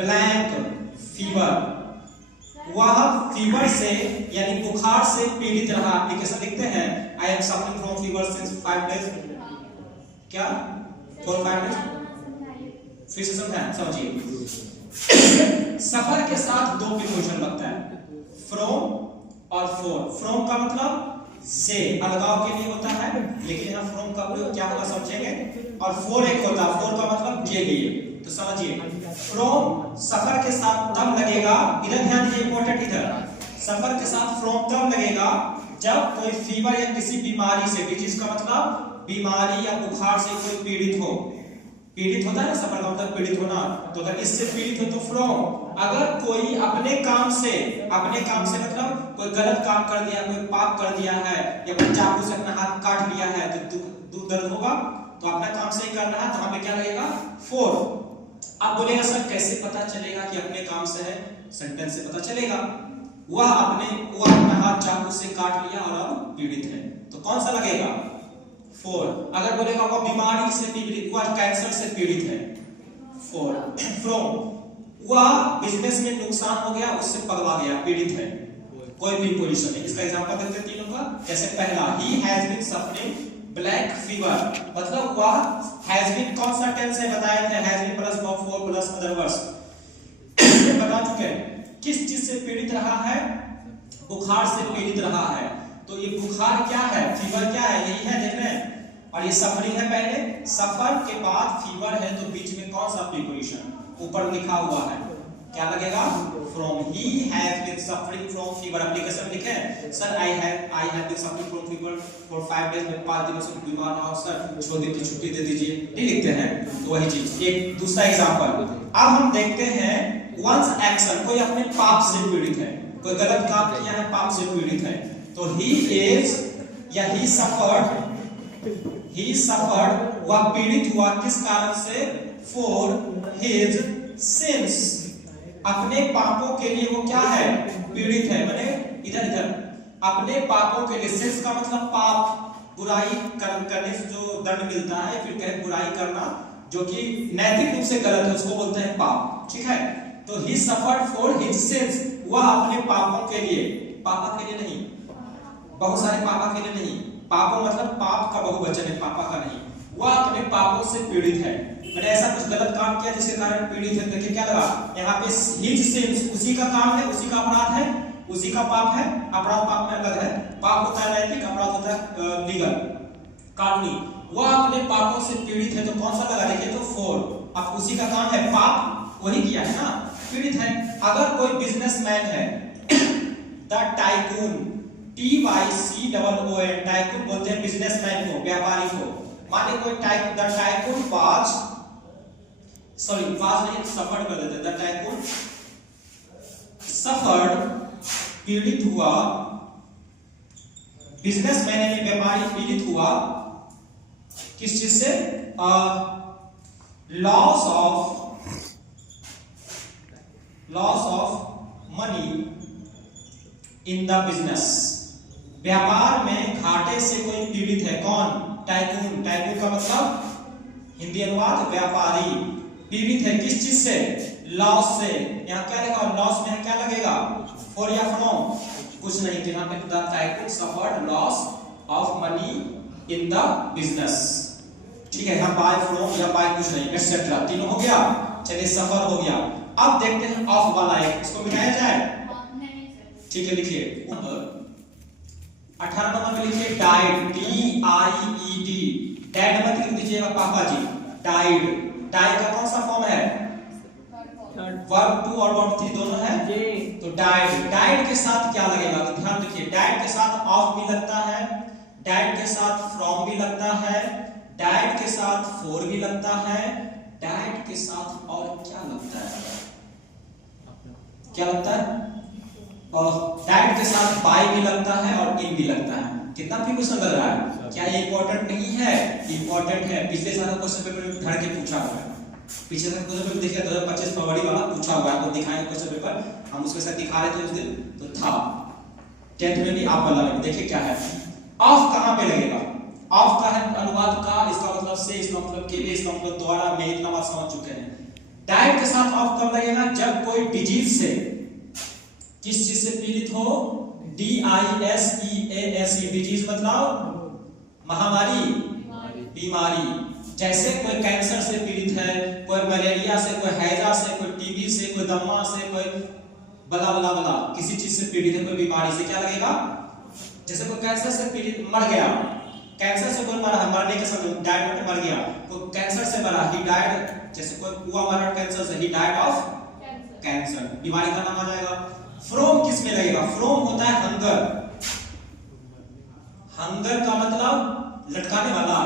Blank fever, वह fever से यानी बुखार से पीड़ित रहा। एप्लीकेशन लिखते हैं I am suffering from fever since 5 days, क्या 4-5 डेज, फिर से समझिए। सफर के साथ दो प्रीपोजिशन लगता है, फ्रॉम और फॉर। फ्रॉम का मतलब से, अलगाव के लिए होता है, लेकिन यहाँ फ्रॉम का प्रयोग क्या होगा समझेंगे। और फॉर एक होता है, फॉर का मतलब के लिए। तो समझिए, फ्रॉम सफर के साथ तब लगेगा, इधर ध्यान दीजिए, इंपॉर्टेंट इधर, सफर के साथ फ्रॉम तब लगेगा जब कोई फीवर या किसी बीमारी से, डिजीज का मतलब बीमारी या बुखार से कोई पीड़ित हो। पीड़ित होता है ना, सफर का मतलब पीड़ित होना, तो अगर इससे पीड़ित हो तो फ्रॉम। अगर कोई अपने काम से मतलब कोई गलत काम कर दिया, कोई पाप कर दिया है, या कोई चाकू से अपना हाथ काट लिया है तो दुख दर्द होगा, तो अपना काम से ही करना है, तो हमें क्या लगेगा फॉर। अब बोलेगा सर कैसे पता चलेगा कि अपने काम से है? सेंटेंस से पता चलेगा। वह अपना हाथ चाकू से काट लिया और अब पीड़ित है, तो कौन सा लगेगा? फॉर। अगर बोलेगा वो बीमारी से पीड़ित, वह कैंसर से पीड़ित है, फॉर। फ्रॉम, वह बिजनेस में नुकसान हो गया, उससे पगला गया, पीड़ित है, कोई भी पोजीशन है। इसका एग्जांपल देखते हैं तीनों का। जैसे पहला, he has been suffering black fever, मतलब वह हैज बीन कौन सा टेंस है बताए थे, has been plus verb four plus other verbs बता चुके हैं। किस चीज से पीड़ित रहा है? बुखार से पीड़ित रहा है। तो ये बुखार क्या है, फीवर क्या है, यही है, देख रहे हैं। और ये सफरिंग है, पहले सफर के बाद फीवर है, तो बीच में कौन सा प्रीपोजिशन ऊपर लिखा हुआ है, क्या लगेगा? From. He has been suffering from fever. Application में लिखे sir I have been suffering from fever for 5 days, मैं 5 दिनों से बीमार रहा हूं सर, छोड़ दीजिए, छुट्टी दे दीजिए, नहीं लिखते हैं। तो वही चीज। एक दूसरा एग्जांपल, अब हम देखते हैं वंस एक्शन, कोई अपने पाप से पीड़ित है, कोई गलत काम किया है, पाप से पीड़ित है, तो ही इज या ही सफर्ड, वह पीड़ित हुआ किस कारण से? फॉर हिज सिंस, अपने पापों के लिए वो क्या है? पीड़ित है। माने इधर अपने पापों के लिए, सिंस का मतलब पाप, बुराई करने से जो दंड मिलता है, फिर कहे बुराई करना जो कि नैतिक रूप से गलत है, उसको बोलते हैं पाप, ठीक है। तो ही सफर्ड फॉर हिज सिंस, वह अपने पापों के लिए, पापा के लिए नहीं, बहुत सारे पापा के लिए नहीं, पापों मतलब पाप का बहुवचन है, पापा का नहीं, वह अपने पापों से पीड़ित है। मैंने ऐसा कुछ गलत काम किया जिसके कारण पीड़ित है। देखिए क्या लगा यहाँ पे, हिज सिंस, उसी का काम है, उसी का अपराध है, उसी का पाप है। अपराध पाप में अलग है, पाप होता है नैतिक, अपराध होता है लीगल, कानूनी। वह अपने पापों से पीड़ित है, तो कौन सा लगा? देखिए तो फॉर। अब उसी का काम है, पाप वही किया है ना, पीड़ित है। अगर कोई बिजनेसमैन है, द टाइकून, TYCOON, टाइकून बोलते हैं बिजनेसमैन को, व्यापारी को। माने कोई द टाइकून वाज नहीं, सफर्ड कर देते, द टाइकून सफर्ड, पीड़ित हुआ, बिजनेसमैन यानी व्यापारी पीड़ित हुआ किस चीज से? Loss of money in the business, व्यापार में घाटे से कोई पीड़ित है। कौन? टाइकून। टाइकून का मतलब हिंदी अनुवाद व्यापारी, पीड़ित है किस चीज से? लॉस से। यहाँ क्या लिखा? लॉस में क्या लगेगा? फॉर या फ्रॉम? कुछ नहीं, तो यहाँ पे the tycoon suffered loss of money in the business, ठीक है। यहाँ बाय, फ्रॉम या बाय कुछ नहीं, एक्सेट्रा, तीनों हो गया। चलिए सफर हो गया। अब देखते हैं ऑफ वाला एक, इसको मिटाया जाए, ठीक है। लिखिए 18 नंबर में लिखिए डाइड, DIED, डैड मत लिख दीजिएगा पापा जी, डाइड। डाई का कौन सा फॉर्म है? वर्ब 2 और वर्ब 3 दोनों है, तो डाइड। डाइड के साथ क्या लगेगा? तो ध्यान रखिए, डाइड के साथ ऑफ भी लगता है, डाइड के साथ फ्रॉम भी लगता है, डाइड के साथ फॉर भी लगता है, डाइड के साथ और क्या लगता है? क्या लगता है? और डाइड के साथ बाय भी लगता है और इन भी लगता है। कितना प्रीपोजिशन लग रहा है? क्या ये इंपॉर्टेंट नहीं है? इंपॉर्टेंट है। पिछले साल क्वेश्चन पेपर में धड़ के पूछा हुआ है, पिछले साल क्वेश्चन पेपर देखिए 2025 फरवरी वाला पूछा हुआ है, आपको दिखाएंगे क्वेश्चन पेपर, हम उसके साथ दिखा रहे थे उस दिन, तो था 10th में भी, आप वाला में देखिए क्या है। ऑफ कहां पे लगेगा? ऑफ का है अनुवाद का, इसका मतलब से, इसका मतलब के लिए, इसका मतलब द्वारा में, इतना बात समझ चुके हैं। डाइड के साथ ऑफ कब लगेगा? जब कोई डिजीज से, किस चीज से पीड़ित हो? DISEASE, डिजीज मतलब महामारी, बीमारी। जैसे कोई कैंसर से पीड़ित है, कोई मलेरिया से, कोई हैजा से, कोई टीबी से, कोई दम्मा से, कोई बला बला बला किसी चीज से पीड़ित है, कोई बीमारी से, क्या लगेगा? जैसे कोई कैंसर से पीड़ित मर गया, कैंसर से कोई मरा, मरने के समय डाइड में मर गया, कोई कैंसर से मरा, ही डाइड। जैसे कोई हुआ मरा कैंसर से, ही डाइड ऑफ कैंसर, बीमारी का नाम आ जाएगा। फ्रॉम किस में लगेगा? फ्रॉम होता है हंगर, हंगर का मतलब लटकाने वाला।